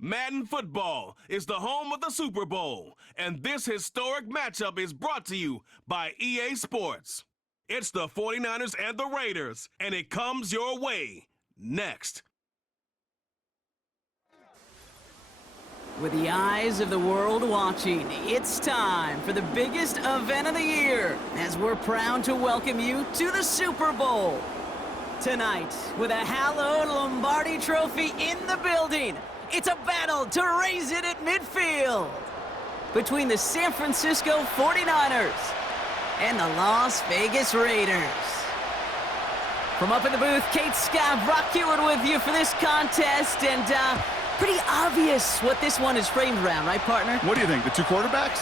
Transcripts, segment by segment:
Madden football is the home of the Super Bowl, and this historic matchup is brought to you by EA Sports. It's the 49ers and the Raiders, and it comes your way next. With the eyes of the world watching, it's time for the biggest event of the year, as we're proud to welcome you to the Super Bowl. Tonight, with a hallowed Lombardi trophy in the building, it's a battle to raise it at midfield between the San Francisco 49ers and the Las Vegas Raiders. From up in the booth, Kate Scott, Brock Heward with you for this contest, and pretty obvious what this one is framed around, right, partner? What do you think, the two quarterbacks?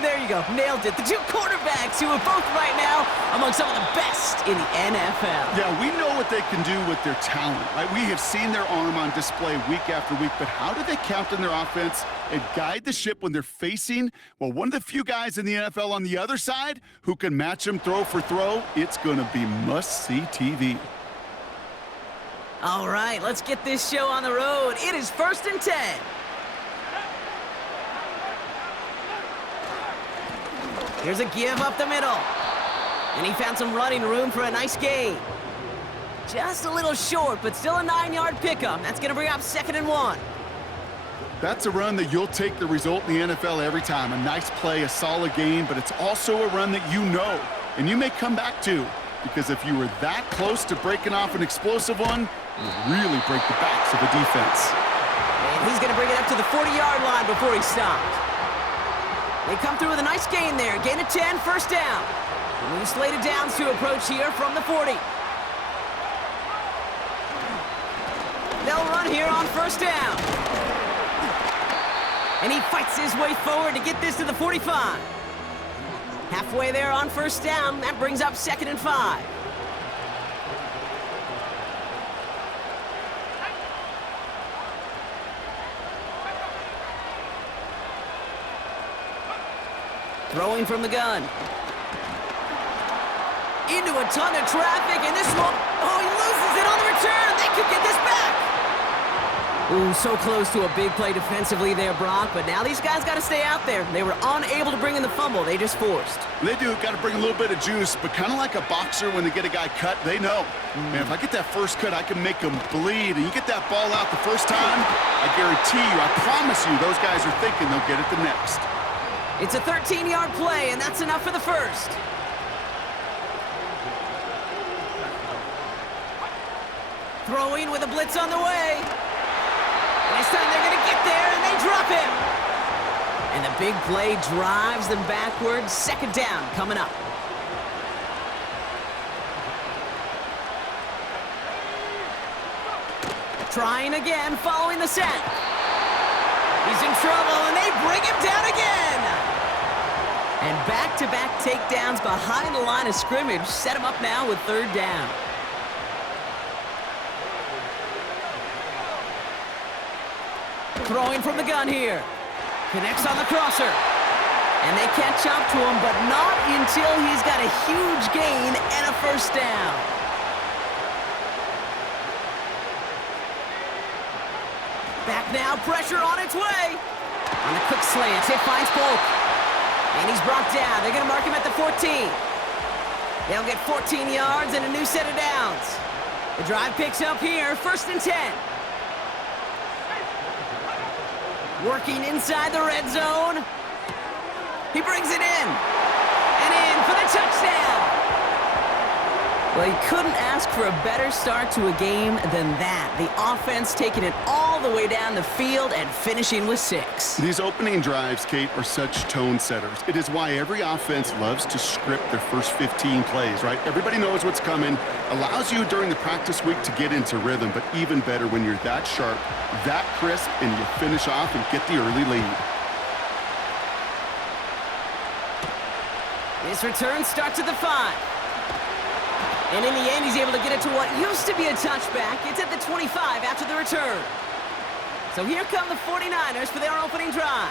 There you go, nailed it. The two quarterbacks who are both right now among some of the best in the NFL. Yeah, we know what they can do with their talent, right? We have seen their arm on display week after week, but how do they captain their offense and guide the ship when they're facing, well, one of the few guys in the NFL on the other side who can match them throw for throw? It's going to be must-see TV. All right, let's get this show on the road. It is 1st and 10. Here's a give up the middle. And he found some running room for a nice gain. Just a little short, but still a 9-yard pickup. That's going to bring up 2nd and 1. That's a run that you'll take the result in the NFL every time. A nice play, a solid gain, but it's also a run that you know, and you may come back to. Because if you were that close to breaking off an explosive one, it would really break the backs of the defense. And he's going to bring it up to the 40-yard line before he stopped. They come through with a nice gain there. Gain of 10, 1st down. New slated downs to approach here from the 40. They'll run here on 1st down. And he fights his way forward to get this to the 45. Halfway there on 1st down. That brings up 2nd and 5. Throwing from the gun. Into a ton of traffic, and this one, oh, he loses it on the return. They could get this back. Ooh, so close to a big play defensively there, Brock, but now these guys got to stay out there. They were unable to bring in the fumble. They just forced. They do. Got to bring a little bit of juice, but kind of like a boxer when they get a guy cut, they know. Man, if I get that first cut, I can make him bleed. And you get that ball out the first time, I guarantee you, I promise you, those guys are thinking they'll get it the next. It's a 13-yard play, and that's enough for the first. Throwing with a blitz on the way. And this time they're going to get there, and they drop him. And the big play drives them backwards. 2nd down coming up. Trying again, following the set. He's in trouble, and they bring him down again. And back-to-back takedowns behind the line of scrimmage set him up now with 3rd down. Throwing from the gun here. Connects on the crosser. And they catch up to him, but not until he's got a huge gain and a 1st down. Back now, pressure on its way. On a quick slant, it finds Polk. And he's brought down. They're going to mark him at the 14. They'll get 14 yards and a new set of downs. The drive picks up here, 1st and 10. Working inside the red zone. He brings it in. And in for the touchdown. Well, he couldn't ask for a better start to a game than that. The offense taking it all the way down the field and finishing with 6. These opening drives, Kate, are such tone setters. It is why every offense loves to script their first 15 plays, right? Everybody knows what's coming. Allows you during the practice week to get into rhythm, but even better when you're that sharp, that crisp, and you finish off and get the early lead. This return starts at the 5. And in the end, he's able to get it to what used to be a touchback. It's at the 25 after the return. So here come the 49ers for their opening drive.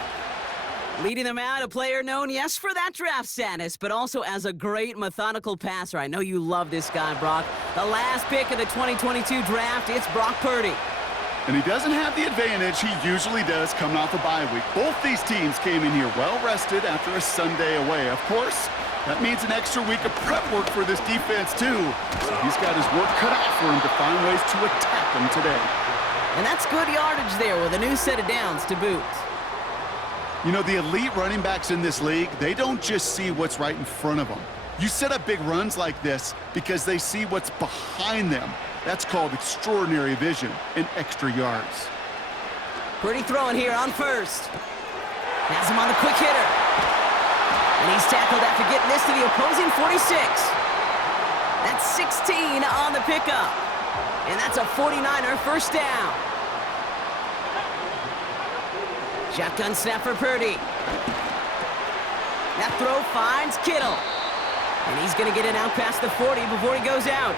Leading them out, a player known, yes, for that draft status, but also as a great methodical passer. I know you love this guy, Brock. The last pick of the 2022 draft, it's Brock Purdy. And he doesn't have the advantage he usually does coming off a bye week. Both these teams came in here well-rested after a Sunday away. Of course, that means an extra week of prep work for this defense, too. So he's got his work cut out for him to find ways to attack them today. And that's good yardage there with a new set of downs to boot. You know, the elite running backs in this league, they don't just see what's right in front of them. You set up big runs like this because they see what's behind them. That's called extraordinary vision and extra yards. Pretty throwing here on first. Has him on the quick hitter. And he's tackled after getting this to the opposing 46. That's 16 on the pickup. And that's a 49er first down. Shotgun snap for Purdy. That throw finds Kittle. And he's going to get it out past the 40 before he goes out.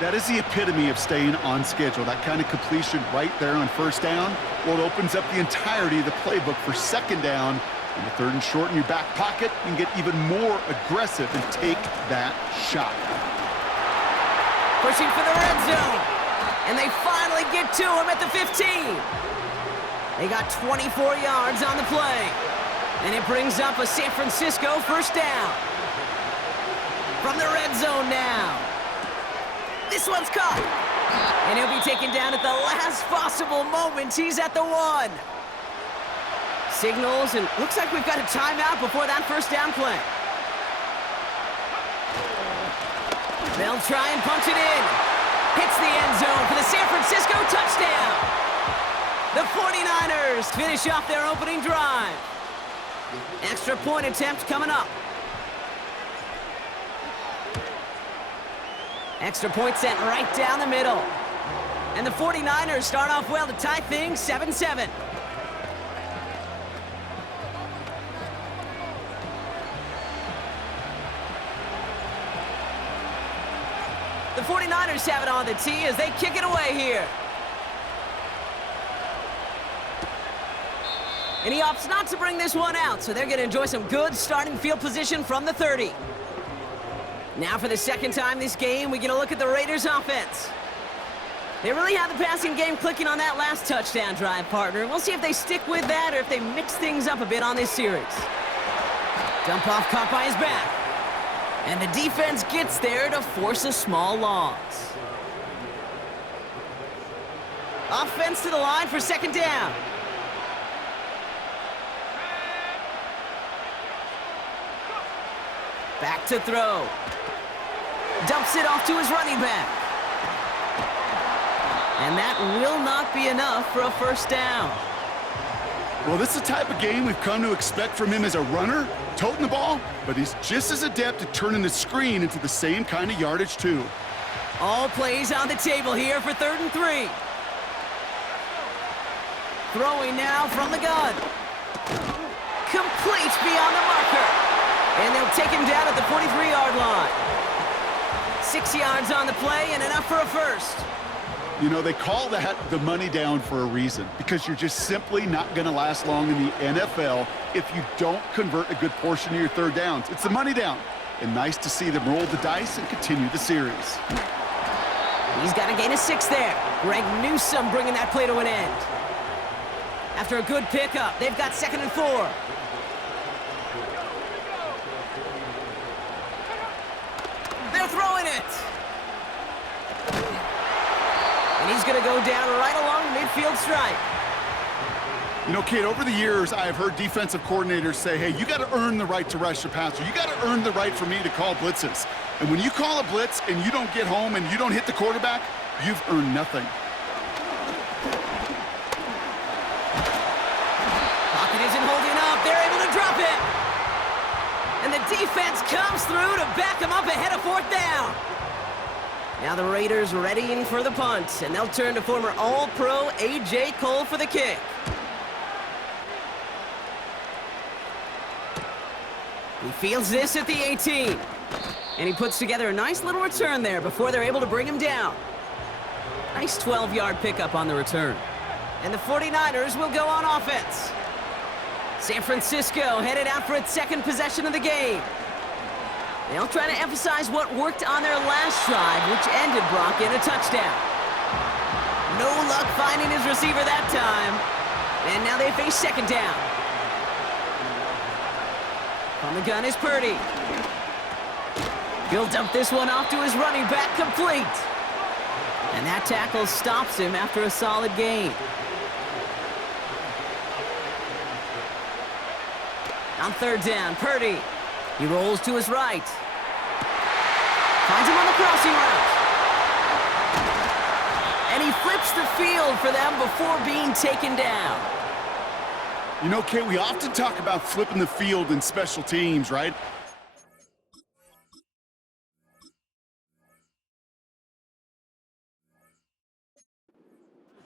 That is the epitome of staying on schedule. That kind of completion right there on first down. Well, it opens up the entirety of the playbook for second down. And the third and short in your back pocket, you can get even more aggressive and take that shot. Pushing for the red zone. And they finally get to him at the 15. They got 24 yards on the play. And it brings up a San Francisco first down. From the red zone now. This one's caught. And he'll be taken down at the last possible moment. He's at the 1. Signals, and looks like we've got a timeout before that first down play. They'll try and punch it in. Hits the end zone for the San Francisco touchdown. The 49ers finish off their opening drive. Extra point attempt coming up. Extra point sent right down the middle. And the 49ers start off well to tie things 7-7. The 49ers have it on the tee as they kick it away here. And he opts not to bring this one out, so they're going to enjoy some good starting field position from the 30. Now for the second time this game, we get a look at the Raiders' offense. They really have the passing game clicking on that last touchdown drive, partner. We'll see if they stick with that or if they mix things up a bit on this series. Dump off caught by his back. And the defense gets there to force a small loss. Offense to the line for second down. Back to throw. Dumps it off to his running back. And that will not be enough for a first down. Well, this is the type of game we've come to expect from him as a runner, toting the ball, but he's just as adept at turning the screen into the same kind of yardage, too. All plays on the table here for 3rd and 3. Throwing now from the gun. Complete beyond the marker. And they'll take him down at the 43-yard line. 6 yards on the play and enough for a first. You know, they call that the money down for a reason, because you're just simply not going to last long in the NFL if you don't convert a good portion of your third downs. It's the money down. And nice to see them roll the dice and continue the series. He's got a gain of 6 there. Greg Newsome bringing that play to an end. After a good pickup, they've got 2nd and 4. They're throwing it. And he's going to go down right along the midfield stripe. You know, Kate, over the years, I've heard defensive coordinators say, hey, you got to earn the right to rush the passer. You got to earn the right for me to call blitzes. And when you call a blitz and you don't get home and you don't hit the quarterback, you've earned nothing. Pocket isn't holding up. They're able to drop it. And the defense comes through to back him up ahead of 4th down. Now the Raiders readying for the punt, and they'll turn to former All-Pro A.J. Cole for the kick. He fields this at the 18. And he puts together a nice little return there before they're able to bring him down. Nice 12-yard pickup on the return. And the 49ers will go on offense. San Francisco headed out for its 2nd possession of the game. They'll try to emphasize what worked on their last drive, which ended, Brock, in a touchdown. No luck finding his receiver that time. And now they face second down. From the gun is Purdy. He'll dump this one off to his running back, complete. And that tackle stops him after a solid gain. On third down, Purdy. He rolls to his right. Finds him on the crossing route. And he flips the field for them before being taken down. You know, Kay, we often talk about flipping the field in special teams, right?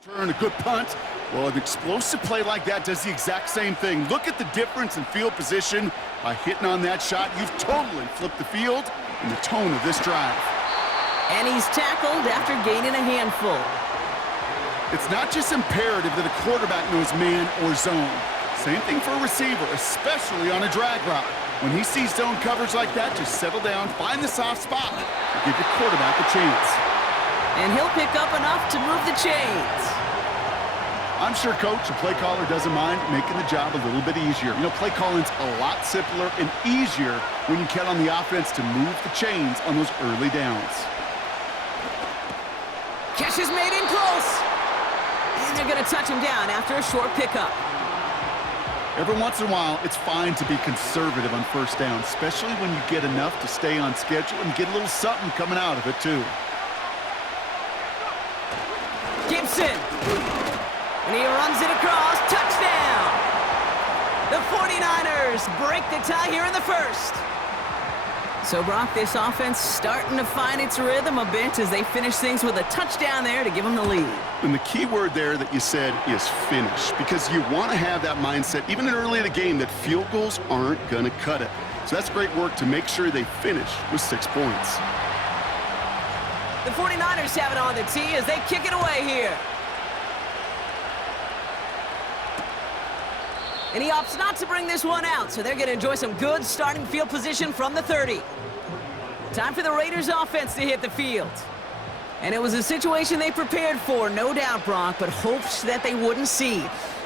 Turn a good punt. Well, an explosive play like that does the exact same thing. Look at the difference in field position. By hitting on that shot, you've totally flipped the field and the tone of this drive. And he's tackled after gaining a handful. It's not just imperative that a quarterback knows man or zone. Same thing for a receiver, especially on a drag route. When he sees zone coverage like that, just settle down, find the soft spot, and give your quarterback a chance. And he'll pick up enough to move the chains. I'm sure coach and play caller doesn't mind making the job a little bit easier. You know, play calling's a lot simpler and easier when you count on the offense to move the chains on those early downs. Catch is made in close. And they're going to touch him down after a short pickup. Every once in a while, it's fine to be conservative on first down, especially when you get enough to stay on schedule and get a little something coming out of it, too. Gibson. And he runs it across. Touchdown! The 49ers break the tie here in the first. So, Brock, this offense starting to find its rhythm a bit as they finish things with a touchdown there to give them the lead. And the key word there that you said is finish, because you want to have that mindset, even early in the game, that field goals aren't going to cut it. So that's great work to make sure they finish with 6 points. The 49ers have it on the tee as they kick it away here. And he opts not to bring this one out, so they're going to enjoy some good starting field position from the 30. Time for the Raiders offense to hit the field. And it was a situation they prepared for, no doubt, Brock, but hopes that they wouldn't see.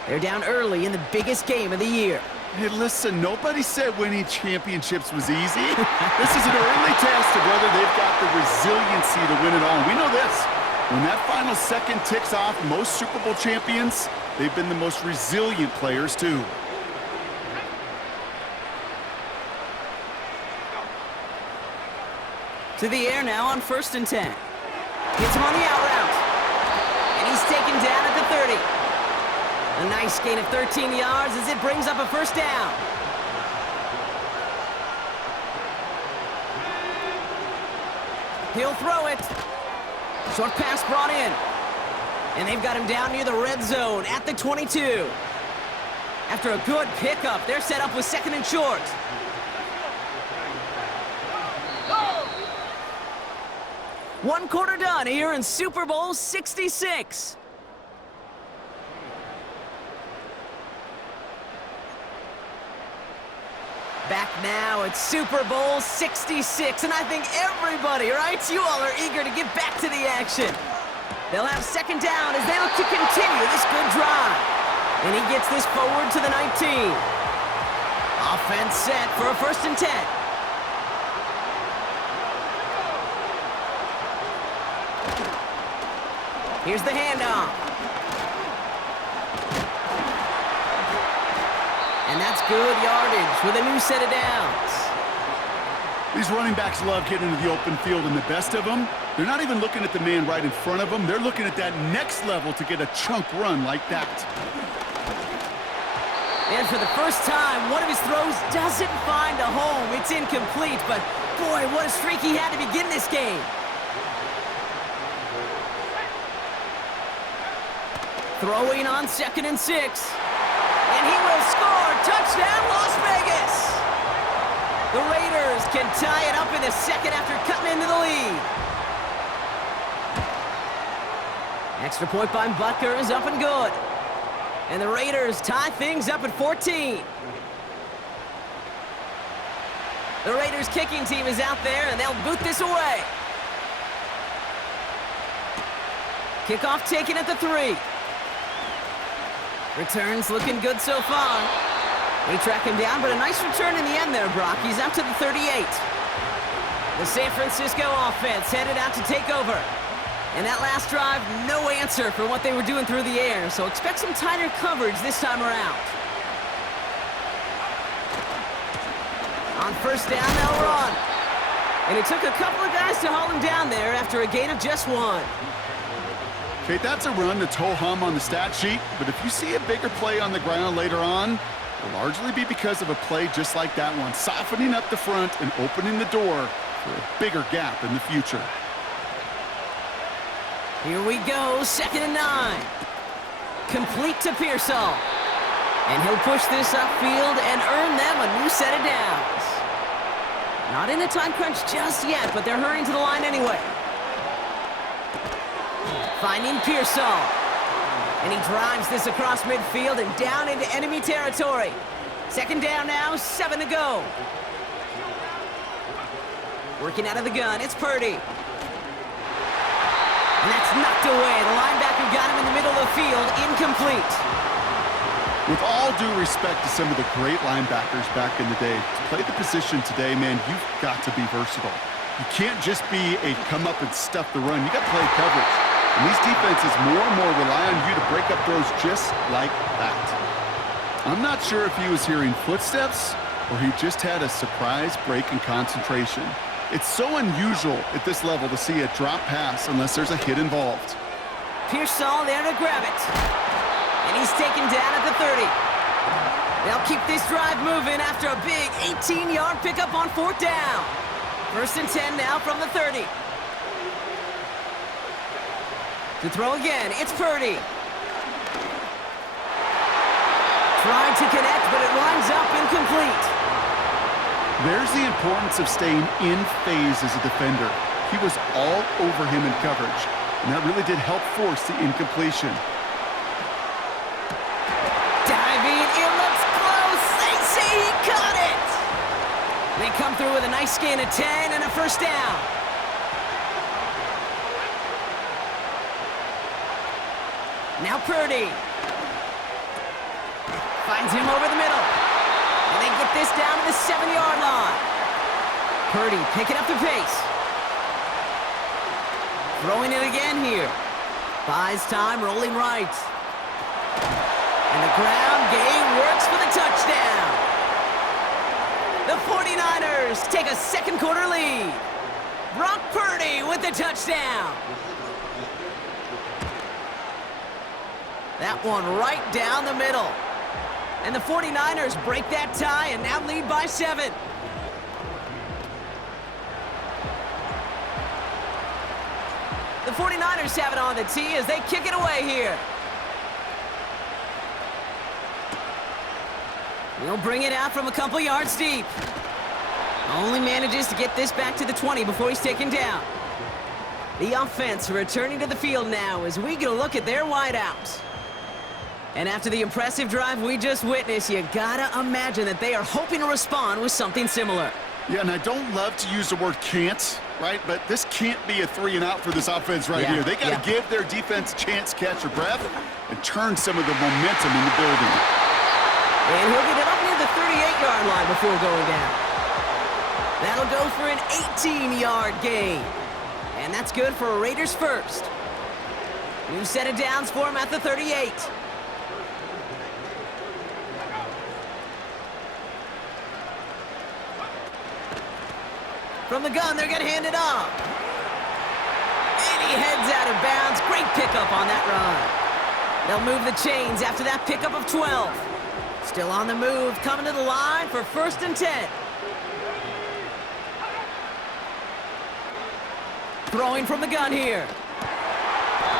They're down early in the biggest game of the year. Hey, listen, nobody said winning championships was easy. This is an early test of whether they've got the resiliency to win it all. And we know this. When that final second ticks off, most Super Bowl champions, they've been the most resilient players, too. To the air now on 1st and 10. Gets him on the out route. And he's taken down at the 30. A nice gain of 13 yards as it brings up a first down. He'll throw it. Short pass brought in. And they've got him down near the red zone at the 22. After a good pickup, they're set up with 2nd and short. One quarter done here in Super Bowl 66. Back now at Super Bowl 66, and I think everybody, right? You all are eager to get back to the action. They'll have 2nd down as they look to continue this good drive. And he gets this forward to the 19. Offense set for a 1st and 10. Here's the handoff. And that's good yardage with a new set of downs. These running backs love getting into the open field, and the best of them, they're not even looking at the man right in front of them. They're looking at that next level to get a chunk run like that. And for the first time, one of his throws doesn't find a home. It's incomplete, but boy, what a streak he had to begin this game. Throwing on 2nd and 6. And he will score. Touchdown, Las Vegas. The Raiders can tie it up in the second after cutting into the lead. Extra point by Butker is up and good. And the Raiders tie things up at 14. The Raiders kicking team is out there, and they'll boot this away. Kickoff taken at the 3. Returns looking good so far. They track him down, but a nice return in the end there, Brock. He's out to the 38. The San Francisco offense headed out to take over. And that last drive, no answer for what they were doing through the air, so expect some tighter coverage this time around. On first down, they'll run. And it took a couple of guys to haul him down there after a gain of just 1. Okay, that's a run that's ho-hum on the stat sheet, but if you see a bigger play on the ground later on, it'll largely be because of a play just like that one, softening up the front and opening the door for a bigger gap in the future. Here we go, 2nd and 9. Complete to Pearsall. And he'll push this upfield and earn them a new set of downs. Not in a time crunch just yet, but they're hurrying to the line anyway. Finding Pearsall. And he drives this across midfield and down into enemy territory. 2nd down now, 7 to go. Working out of the gun, it's Purdy. And that's knocked away. The linebacker got him in the middle of the field, incomplete. With all due respect to some of the great linebackers back in the day, to play the position today, man, you've got to be versatile. You can't just be a come up and stuff the run. You got to play coverage. And these defenses more and more rely on you to break up throws just like that. I'm not sure if he was hearing footsteps or he just had a surprise break in concentration. It's so unusual at this level to see a drop pass unless there's a hit involved. Pearsall there to grab it. And he's taken down at the 30. They'll keep this drive moving after a big 18-yard pickup on 4th down. 1st and 10 now from the 30. To throw again, it's Purdy. Trying to connect, but it winds up incomplete. There's the importance of staying in phase as a defender. He was all over him in coverage, and that really did help force the incompletion. Diving, it looks close. They say he caught it. They come through with a nice gain of 10 and a 1st down. Now Purdy. Finds him over the middle. And they get this down to the 7-yard line. Purdy picking up the pace. Throwing it again here. Buys time, rolling right. And the ground game works for the touchdown. The 49ers take a 2nd quarter lead. Brock Purdy with the touchdown. That one right down the middle. And the 49ers break that tie and now lead by 7. The 49ers have it on the tee as they kick it away here. He'll bring it out from a couple yards deep. Only manages to get this back to the 20 before he's taken down. The offense returning to the field now as we get a look at their wideouts. And after the impressive drive we just witnessed, you gotta imagine that they are hoping to respond with something similar. Yeah, and I don't love to use the word can't, right? But this can't be a 3 and out for this offense right here. They got to give their defense a chance to catch their breath and turn some of the momentum in the building. And he'll get it up near the 38-yard line before going down. That'll go for an 18-yard gain. And that's good for a Raiders first. New set of downs for him at the 38. From the gun, they're going to hand it off. And he heads out of bounds. Great pickup on that run. They'll move the chains after that pickup of 12. Still on the move, coming to the line for 1st and 10. Throwing from the gun here.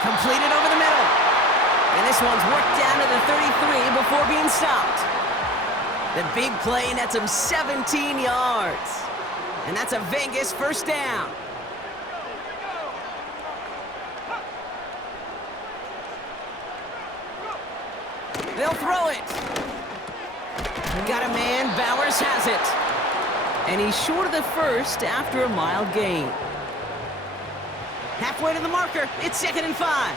Completed over the middle. And this one's worked down to the 33 before being stopped. The big play nets him 17 yards. And that's a Vegas 1st down. They'll throw it. Got a man, Bowers has it. And he's short of the 1st after a mild gain. Halfway to the marker, it's 2nd and 5.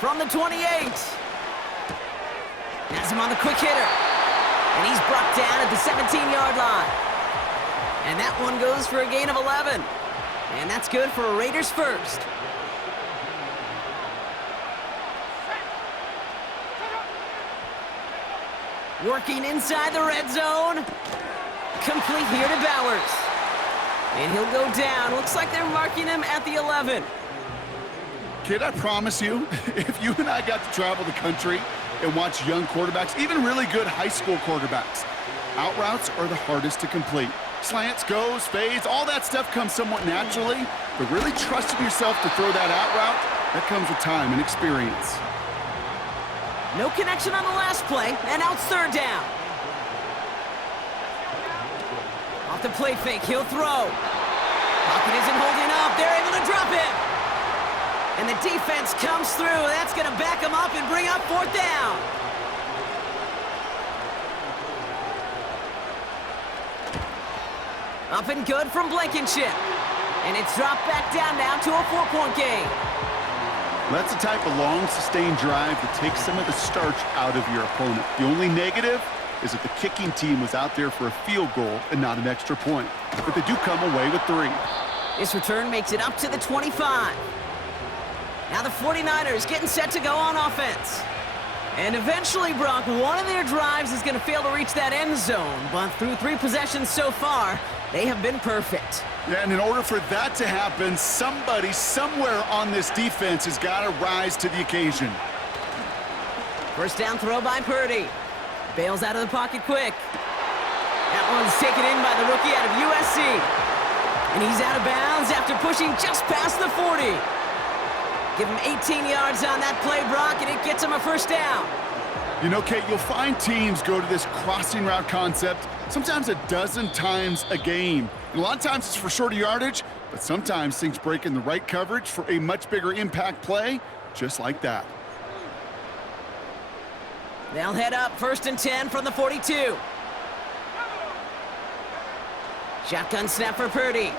from the 28. Has him on the quick hitter. And he's brought down at the 17-yard line. And that one goes for a gain of 11. And that's good for a Raiders first. Working inside the red zone. Complete here to Bowers. And he'll go down. Looks like they're marking him at the 11. Kid, I promise you, if you and I got to travel the country and watch young quarterbacks, even really good high school quarterbacks, out routes are the hardest to complete. Slants, goes, fades, all that stuff comes somewhat naturally, but really trusting yourself to throw that out route, that comes with time and experience. No connection on the last play, and now it's third down. Off the play fake, he'll throw. Pocket isn't holding up, they're able to drop it. And the defense comes through, that's gonna back him up and bring up fourth down. Up and good from Blankenship. And it's dropped back down now to a 4-point game. That's the type of long, sustained drive that takes some of the starch out of your opponent. The only negative is that the kicking team was out there for a field goal and not an extra point. But they do come away with 3. This return makes it up to the 25. Now the 49ers getting set to go on offense. And eventually, Brock, one of their drives is going to fail to reach that end zone. But through 3 possessions so far, they have been perfect. Yeah, and in order for that to happen, somebody somewhere on this defense has got to rise to the occasion. First down throw by Purdy. Bails out of the pocket quick. That one's taken in by the rookie out of USC. And he's out of bounds after pushing just past the 40. Give him 18 yards on that play, Brock, and it gets him a first down. You know, Kate, you'll find teams go to this crossing route concept sometimes a dozen times a game. And a lot of times it's for shorter yardage, but sometimes things break in the right coverage for a much bigger impact play, just like that. They'll head up first and 10 from the 42. Shotgun snap for Purdy.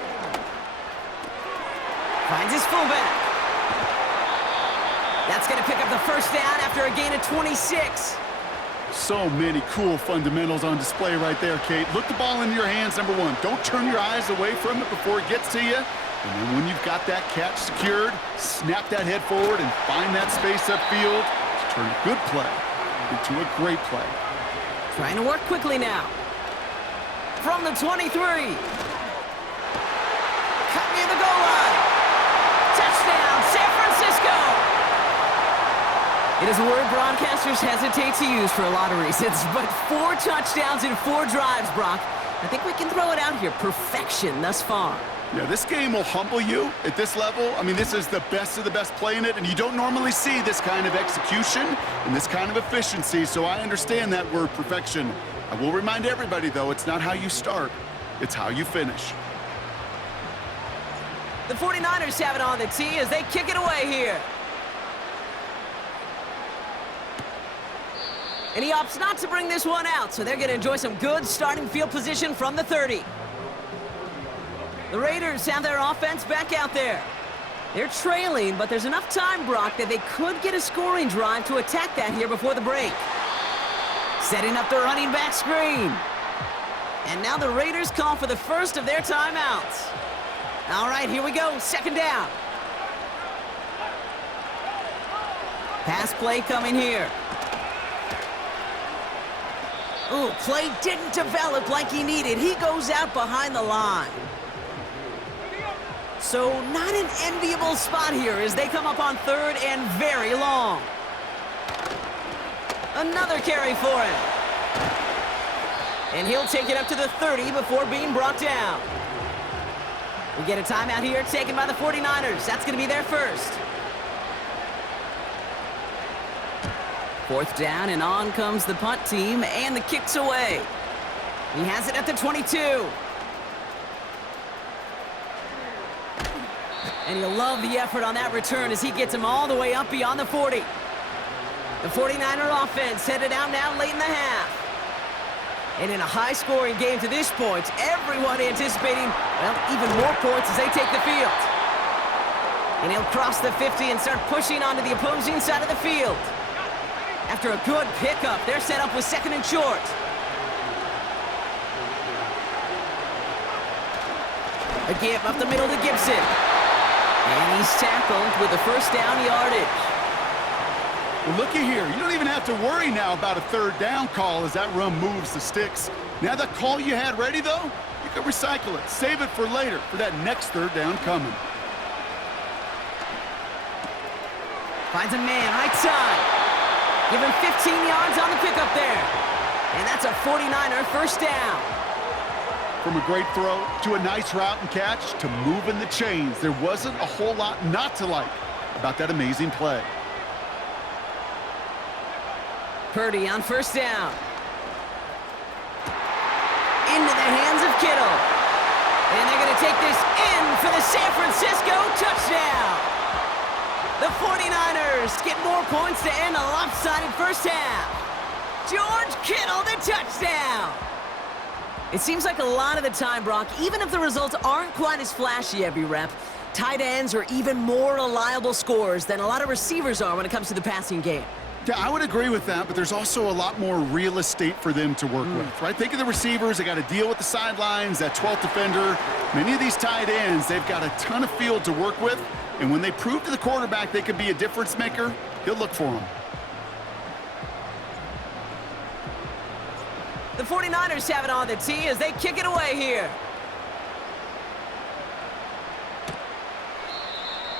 Finds his fullback. That's going to pick up the first down after a gain of 26. So many cool fundamentals on display right there, Kate. Look the ball into your hands, number 1. Don't turn your eyes away from it before it gets to you. And then when you've got that catch secured, snap that head forward and find that space upfield to turn a good play into a great play. Trying to work quickly now. From the 23. Cut near the goal line. Touchdown, San Francisco! It is a word broadcasters hesitate to use for a lot of reasons, but 4 touchdowns in 4 drives, Brock. I think we can throw it out here. Perfection thus far. Yeah, this game will humble you at this level. I mean, this is the best of the best play in it, and you don't normally see this kind of execution and this kind of efficiency, so I understand that word perfection. I will remind everybody, though, it's not how you start, it's how you finish. The 49ers have it on the tee as they kick it away here. And he opts not to bring this one out, so they're going to enjoy some good starting field position from the 30. The Raiders have their offense back out there. They're trailing, but there's enough time, Brock, that they could get a scoring drive to attack that here before the break. Setting up the running back screen. And now the Raiders call for the first of their timeouts. All right, here we go, second down. Pass play coming here. Ooh, play didn't develop like he needed. He goes out behind the line. So not an enviable spot here as they come up on third and very long. Another carry for him. And he'll take it up to the 30 before being brought down. We get a timeout here taken by the 49ers. That's going to be their first. Fourth down, and on comes the punt team, and the kick's away. He has it at the 22. And you'll love the effort on that return as he gets him all the way up beyond the 40. The 49er offense headed out now late in the half. And in a high-scoring game to this point, everyone anticipating, well, even more points as they take the field. And he'll cross the 50 and start pushing onto the opposing side of the field. After a good pickup, they're set up with 2nd and short. A give up the middle to Gibson. And he's tackled with a 1st down yardage. Well, looky here. You don't even have to worry now about a 3rd down call as that run moves the sticks. Now that call you had ready, though, you can recycle it. Save it for later for that next 3rd down coming. Finds a man right side. Give him 15 yards on the pickup there. And that's a 49er 1st down. From a great throw to a nice route and catch to moving the chains, there wasn't a whole lot not to like about that amazing play. Purdy on 1st down. Into the hands of Kittle. And they're going to take this in for the San Francisco touchdown. The 49ers get more points to end a lopsided 1st half. George Kittle, the touchdown. It seems like a lot of the time, Brock, even if the results aren't quite as flashy every rep, tight ends are even more reliable scorers than a lot of receivers are when it comes to the passing game. Yeah, I would agree with that, but there's also a lot more real estate for them to work with, right? Think of the receivers. They got to deal with the sidelines, that 12th defender. Many of these tight ends, they've got a ton of field to work with, and when they prove to the quarterback they can be a difference maker, he'll look for them. The 49ers have it on the tee as they kick it away here.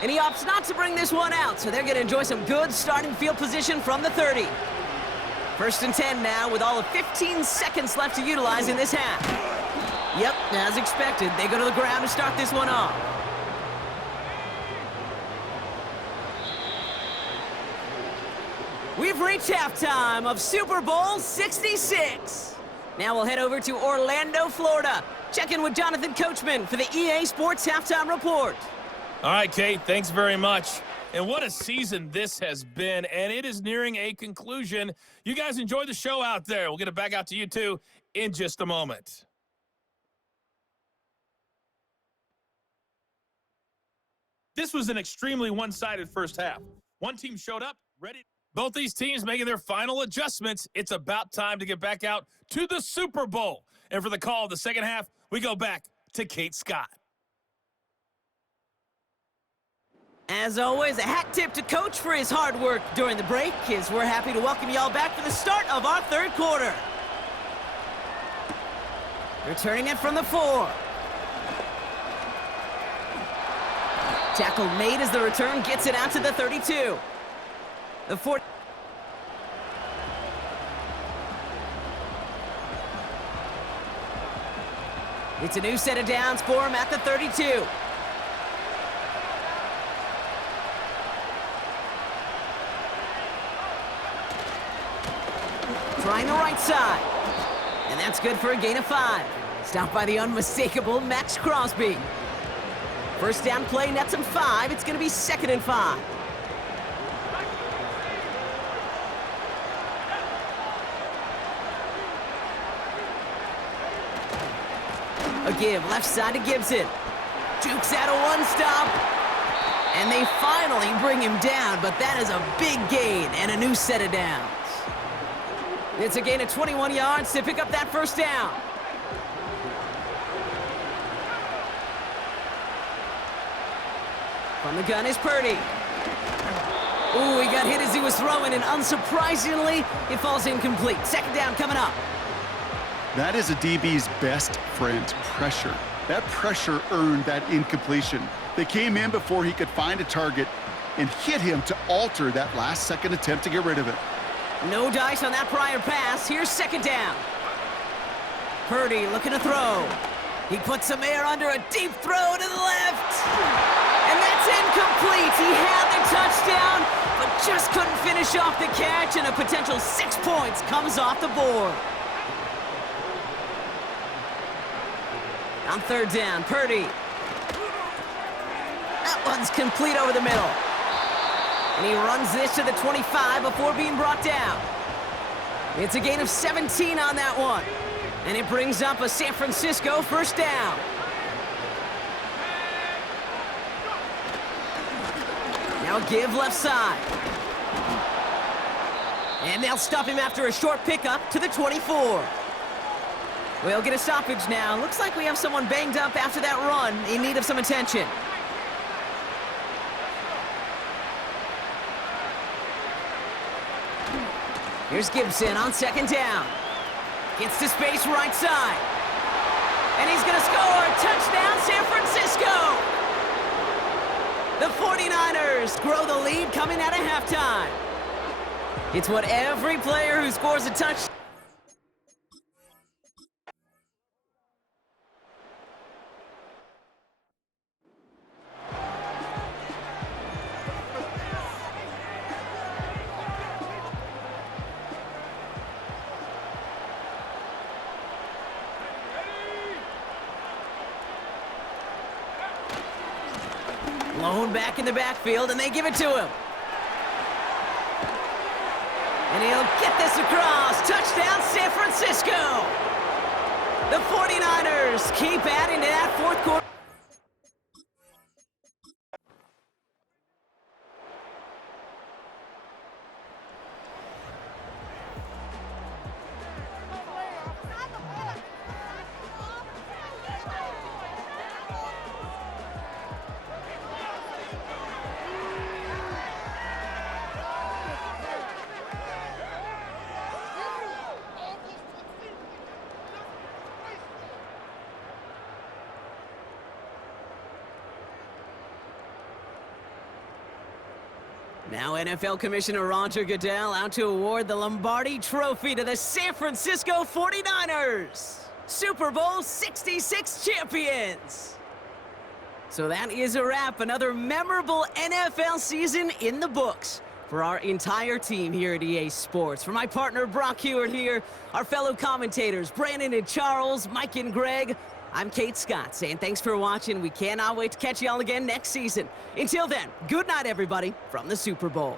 And he opts not to bring this one out, so they're going to enjoy some good starting field position from the 30. 1st and 10 now with all of 15 seconds left to utilize in this half. Yep, as expected, they go to the ground to start this one off. We've reached halftime of Super Bowl 66. Now we'll head over to Orlando, Florida. Check in with Jonathan Coachman for the EA Sports Halftime Report. All right, Kate, thanks very much. And what a season this has been, and it is nearing a conclusion. You guys enjoy the show out there. We'll get it back out to you, too, in just a moment. This was an extremely one-sided 1st half. One team showed up, ready. Both these teams making their final adjustments. It's about time to get back out to the Super Bowl. And for the call of the 2nd half, we go back to Kate Scott. As always, a hat tip to Coach for his hard work during the break, as we're happy to welcome y'all back for the start of our 3rd quarter. Returning it from the 4. Tackle made as the return gets it out to the 32. The 4. It's a new set of downs for him at the 32. Trying the right side. And that's good for a gain of 5. Stopped by the unmistakable Max Crosby. 1st down play nets him 5. It's going to be 2nd and 5. A give left side to Gibson. Jukes out a 1-stop. And they finally bring him down, but that is a big gain and a new set of downs. It's a gain of 21 yards to pick up that 1st down. From the gun is Purdy. Ooh, he got hit as he was throwing, and unsurprisingly, it falls incomplete. 2nd down coming up. That is a DB's best friend, pressure. That pressure earned that incompletion. They came in before he could find a target and hit him to alter that last-second attempt to get rid of it. No dice on that prior pass. Here's 2nd down. Purdy looking to throw. He puts some air under a deep throw to the left. And that's incomplete. He had the touchdown, but just couldn't finish off the catch, and a potential 6 points comes off the board. On 3rd down, Purdy. That one's complete over the middle. And he runs this to the 25 before being brought down. It's a gain of 17 on that one. And it brings up a San Francisco 1st down. Now a give left side. And they'll stop him after a short pickup to the 24. We'll get a stoppage now. Looks like we have someone banged up after that run in need of some attention. Here's Gibson on second down. Gets to space right side. And he's going to score. Touchdown, San Francisco! The 49ers grow the lead coming out of halftime. It's what every player who scores a touchdown. Blown back in the backfield, and they give it to him. And he'll get this across. Touchdown, San Francisco! The 49ers keep adding to that fourth quarter. Now NFL Commissioner Roger Goodell out to award the Lombardi Trophy to the San Francisco 49ers, Super Bowl 66 champions. So that is a wrap. Another memorable NFL season in the books for our entire team here at EA Sports. For my partner Brock Hewitt here, our fellow commentators Brandon and Charles, Mike and Greg, I'm Kate Scott saying thanks for watching. We cannot wait to catch y'all again next season. Until then, good night, everybody, from the Super Bowl.